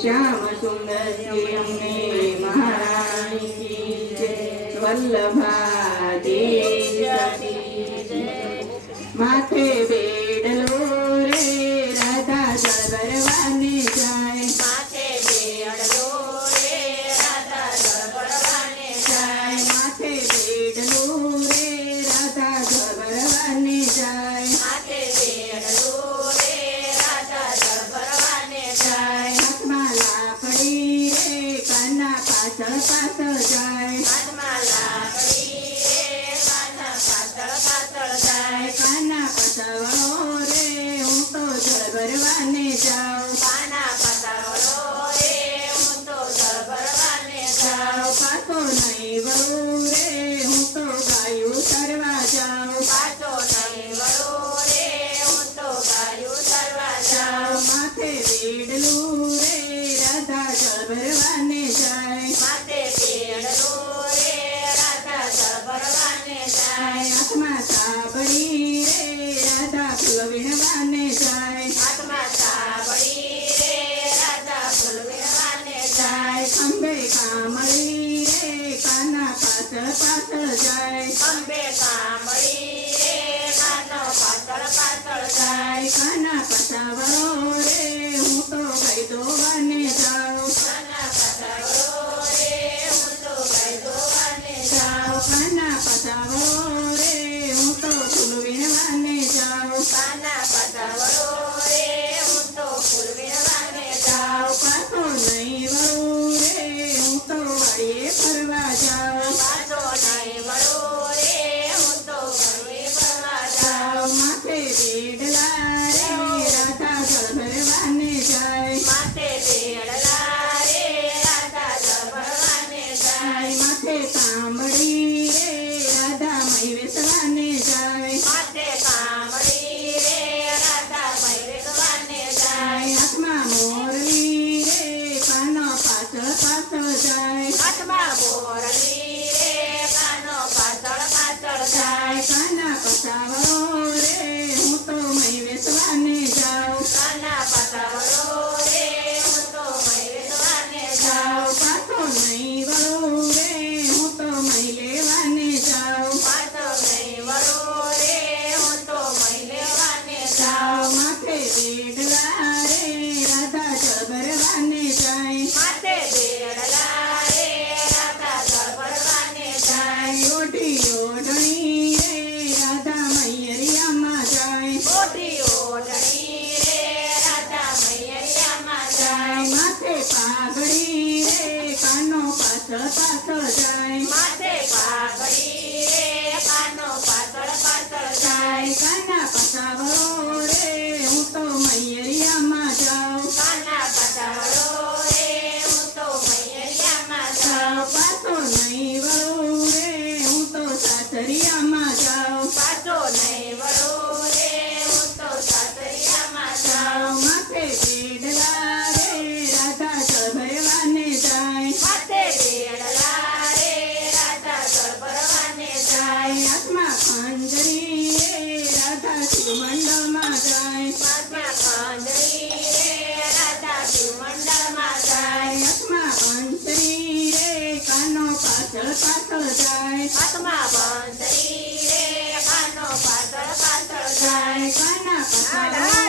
श्याम सुंदर श्री अम्बे महारानी की जय। वल्लभा देवी माथे बेडलो रे राधा जल भरवाने जाए। माथे बेडलो रे राधा जल भरवाने जाए। माथे बेडलो रे राधा जल भरवाने जाए। माथे बेडलो रे राधा जल भरवाने जाए। हाथમાં લાકડી રે કાના પાછળ પાછળ જાય। હાથમાં લાકડી રે કાના પાછળ પાછળ જાય। કાના પસાવડો રે હું તો જળ ભરવાને જાઉં। કાના પસાવડો રે હું તો જળ ભરવાને જાઉં। પાછો નહીં વળું રે હું તો ગાયું તરવા જાઉં। પાછો નહીં વળો રે હું તો ગાયું તરવા જાઉં। માથે બેડલું રે રાધા જળ ભરવાને જાય। માથે બેડલો રે રાધા જળ ભરવાને જાય। હાથમાં સાબડી રે રાધા ફૂલ વીણવાને જાય। હાથમાં સાબડી રે રાધા ફૂલ વીણવાને જાય। ખંભે કામળી રે કાના પાછળ પાછળ જાય। અંબે કામળી રે કાનો પાછળ પાછળ જાય। કાના પસાવડો રે હું તો ગઈ દોવાને જાઉં। કાના પસાવડો રે હું તો ગાય દોવાને જાઉં। કાના પસાવડો રે હું તો ફૂલ વીણવાને જાઉં। કાના પસાવડો રે હું તો ફૂલ વીણવાને જાઉં। પાછો નહીં વળું રે હું તો વાડીએ ફરવા જાઉં। પાછો નહીં વળો રે હું તો ઘરે ફરવા જાઉં। માથે બેડલા રે રાધા જળ ભરવાને જાય। માથે બેડલા રે રાધા જળ ભરવાને જાય। માથે તાંબડી રે રાધા મય વેસવાને જાય। માથે કામળી રે રાધા મય વેસવાને જાય। હાથમાં મોરલી રે કાનો પાછળ પાછળ જાય। હાથમાં મોરલી રે કાનો પાછળ પાછળ જાય। કાના પસાવડો રે હું તો મય વેસવાને જાઉં। કાના પસાવડો રે હું તો મય વેસવાને જાઉં। પાછો નહીં વળું રે હું તો મય લેવાને જાઉં। પાછો નહીં વળો રે હું તો મય લેવાને જાઉં। માથે બેડલા રે રાધા જળ ભરવાને જાય। માથે બેડલા રે રાધા જળ ભરવાને જાય। ઓઢી ઓઢણી રે રાધા મૈયરિયામાં જાય। ઓઢી ઓઢણી રે રાધા મૈયરિયામાં જાય। માથે પાઘડી રે કાનો પાછળ પાછળ જાય। માથે પાઘડી રે કાનો પાછળ પાછળ જાય। કાના પસાવડો રે હું તો મૈયરિયામાં જાઉં। કાના પસાવડો રે હું તો મૈયરિયામાં જાઉં। પાછો નહીં વળું રે હું તો સાસરિયામાં જાઉં। પાછો નહીં વળો રે હું તો સાસરિયામાં જાઉં। માથે બેડલા રે રાધા જળ ભરવાને જાય। માથે બેડલા રે રાધા જળ ભરવાને જાય। હાથમાં ખંજરી રે રાધા શિવમંડળમાં જાય। હાથમાં ખંજરી રે રાધા શિવમંડળમાં જાય। હાથમાં બંસરી રે કાનો પાછળ પાછળ જાય। હાથમાં બંસરી રે કાનો પાછળ પાછળ જાય। કાના પસાવડો